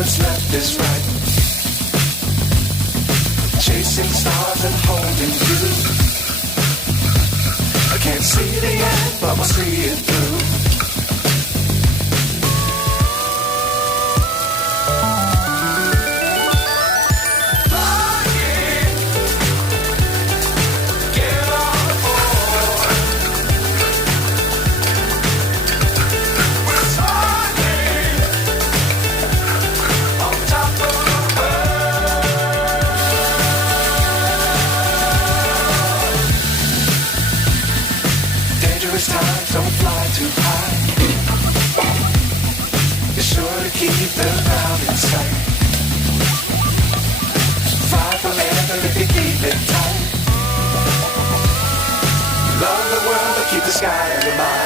what's left is right. Chasing stars and holding you. I can't see the end, but we'll see it through. Don't fly too high. Be sure to keep the ground in sight. Fly forever if you keep it tight. Love the world, but keep the sky in your mind.